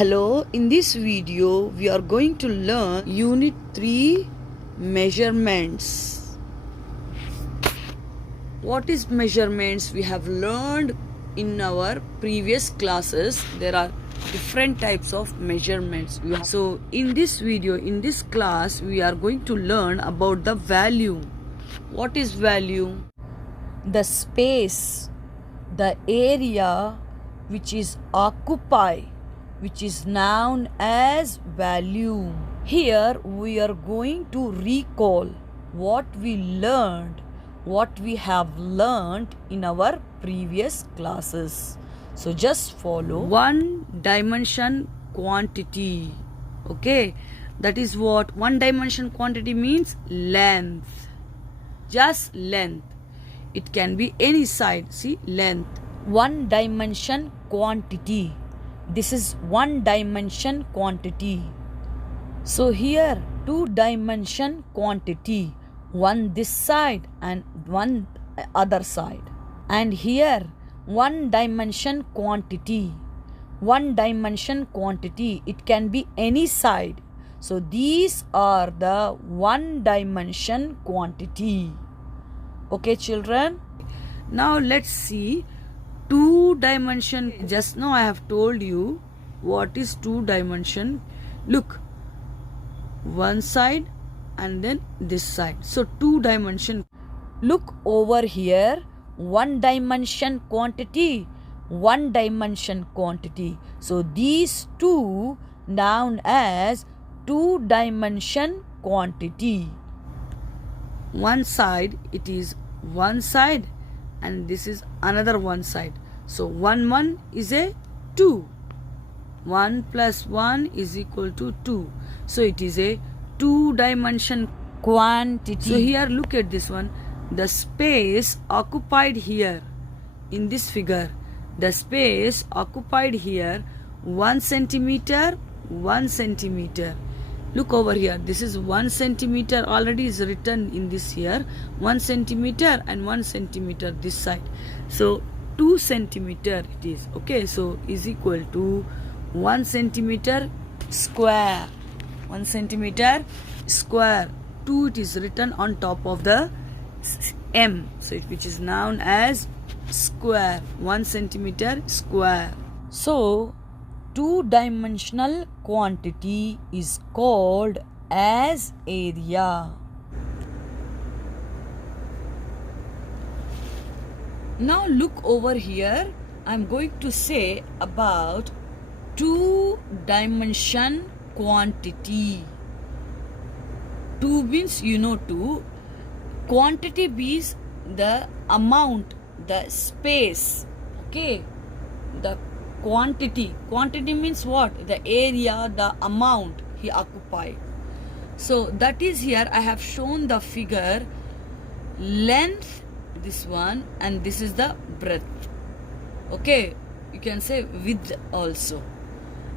Hello, in this video we are going to learn Unit 3 measurements. What is measurements? We have learned in our previous classes. There are different types of measurements. So in this video, in this class, we are going to learn about the value. What is value? The space, the area which is occupied, which is known as value. Here we are going to recall what we learned, what we have learned in our previous classes. So just follow. One dimension quantity. Okay, that is what one dimension quantity means. Length. Just length. It can be any side. See, length. One dimension quantity. This is one dimension quantity. So here two dimension quantity, one this side and one other side. And here one dimension quantity. One dimension quantity, it can be any side. So these are the one dimension quantity. Okay, children? Now let's see two dimension. Just now I have told you what is two dimension. Look, one side and then this side. So two dimension. Look over here, one dimension quantity, one dimension quantity. So these two known as two dimension quantity. One side, it is one side, and this is another one side. So 1 is a 2. 1 plus 1 is equal to 2. So it is a two dimension quantity. So here look at this one. The space occupied here in this figure, the space occupied here 1 centimeter, 1 centimeter. Look over here. This is 1 centimeter already is written in this here. 1 centimeter and 1 centimeter this side. So 2 centimeter it is. Okay, so is equal to 1 centimeter square. 1 centimeter square. 2 it is written on top of the M. So which is known as square. 1 centimeter square. So two-dimensional quantity is called as area. Now look over here. I'm going to say about two-dimension quantity. Two means you know two. Quantity means the amount, the space. Okay, the quantity. Quantity means what? The area, the amount he occupied. So that is here I have shown the figure. Length, this one, and this is the breadth. Okay, you can say width also.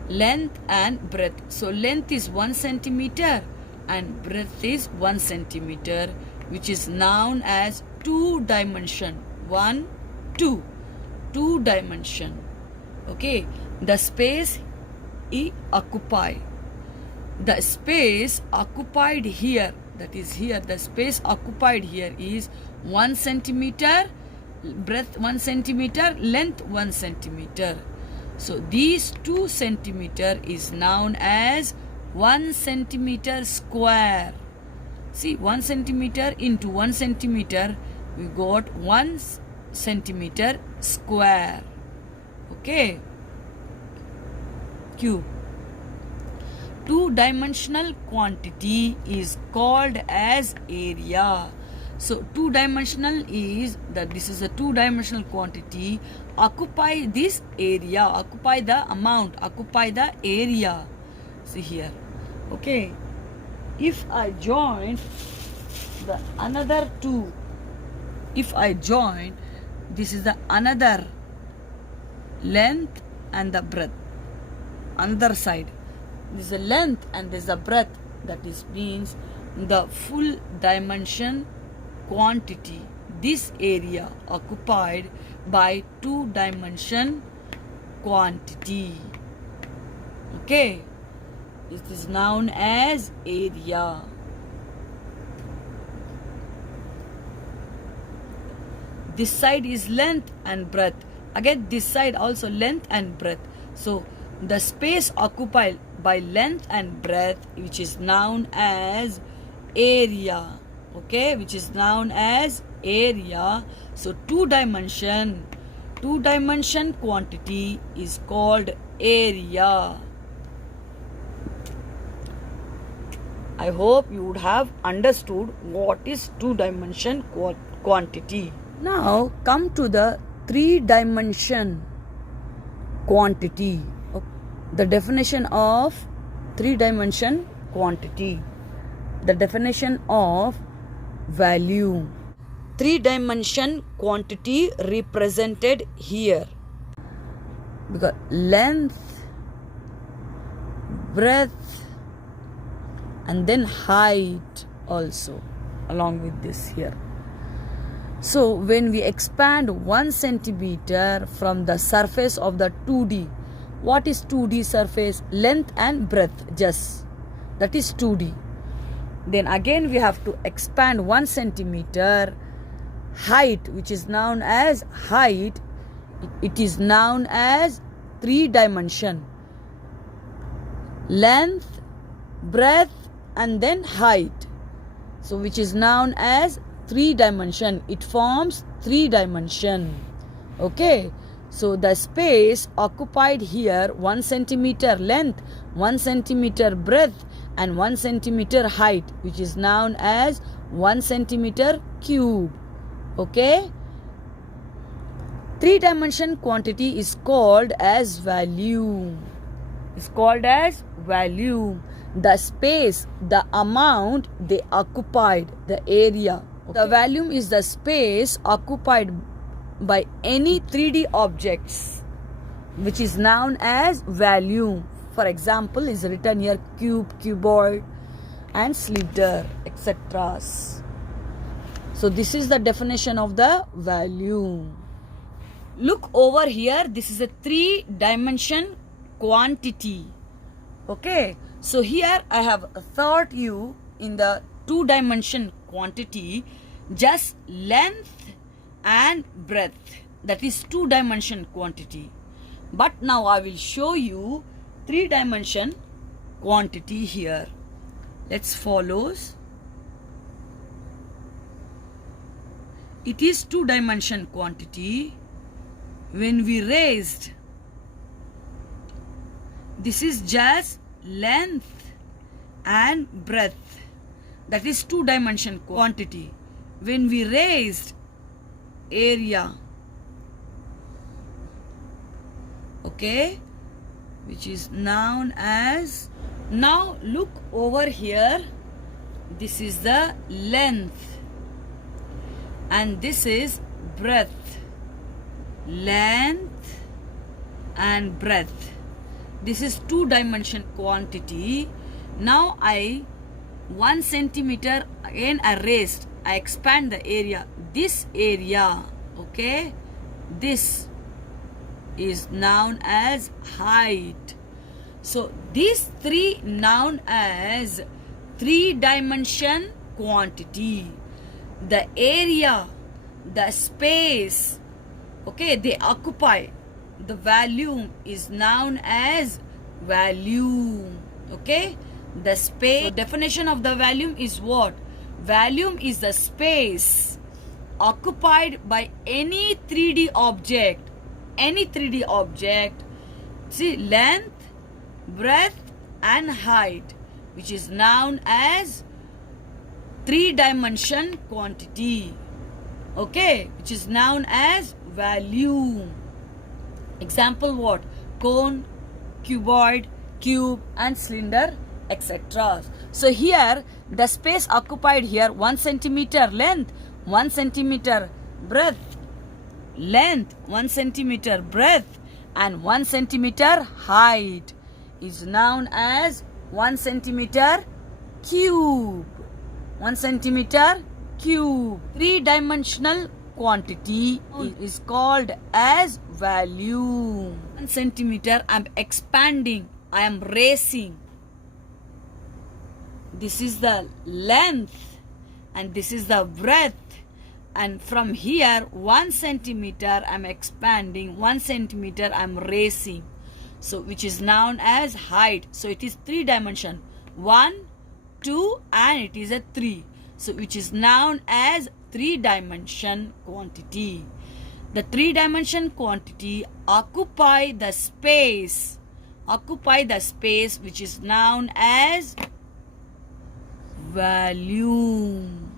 Length and breadth. So length is 1 centimeter and breadth is 1 centimeter, which is known as two dimension. 1, 2. Two dimension. Okay, the space he occupied. The space occupied here, that is here, the space occupied here is 1 centimeter, breadth 1 centimeter, length 1 centimeter. So these 2 centimeter is known as 1 centimeter square. See, 1 centimeter into 1 centimeter, we got 1 centimeter square. Okay. Q. Two-dimensional quantity is called as area. So two-dimensional is that this is a two-dimensional quantity. Occupy this area, occupy the amount, occupy the area. See here. Okay. If I join the another two, if I join, this is the another length and the breadth. Another side. This is the length and this is the breadth. That is means the full dimension quantity. This area occupied by two dimension quantity. Okay, it is known as area. This side is length and breadth. Again, this side also length and breadth. So the space occupied by length and breadth, which is known as area. Okay, which is known as area. So two dimension quantity is called area. I hope you would have understood what is two-dimension quantity. Now come to the three-dimension quantity. The definition of three-dimension quantity. The definition of value. Three-dimension quantity represented here. Because length, breadth, and then height also along with this here. So when we expand 1 centimeter from the surface of the 2D, what is 2D surface? Length and breadth, just that is 2D. Then again we have to expand 1 centimeter height, which is known as height. It is known as three dimension: length, breadth, and then height. So which is known as three dimension. It forms three dimension. Okay, so the space occupied here 1 centimeter length, 1 centimeter breadth, and 1 centimeter height, which is known as 1 centimeter cube. Okay, three dimension quantity is called as value. It's called as value. The space, the amount they occupied, the area. Okay. The volume is the space occupied by any 3D objects, which is known as volume. For example, is written here cube, cuboid, and cylinder, etc. So this is the definition of the volume. Look over here. This is a three-dimension quantity. Okay. So here I have taught you in the two-dimension quantity just length and breadth. That is two-dimension quantity. But now I will show you three-dimension quantity here. Let's follow. It is two-dimension quantity. When we raised, this is just length and breadth. That is two-dimension quantity. When we raised area, okay, which is known as, now look over here, this is the length and this is breadth. Length and breadth. This is two-dimension quantity. Now 1 centimeter again I raised. I expand the area. This area, okay, this is known as height. So these three known as three-dimension quantity. The area, the space, okay, they occupy. The volume is known as volume. Okay, the space. So definition of the volume is what? Volume is the space occupied by any 3D object. Any 3D object. See, length, breadth, and height, which is known as three-dimension quantity. Okay, which is known as volume. Example what? Cone, cuboid, cube, and cylinder, etc. So here the space occupied here 1 centimeter length, 1 centimeter breadth, length 1 centimeter breadth, and 1 centimeter height is known as 1 centimeter cube. 1 centimeter cube. Three-dimensional quantity is called as volume. 1 centimeter, I'm expanding I am racing. This is the length and this is the breadth. And from here 1 centimeter I'm expanding, 1 centimeter I'm racing. So which is known as height. So it is 3 dimension. 1, 2 and it is a 3. So which is known as 3 dimension quantity. The 3 dimension quantity occupy the space which is known as volume.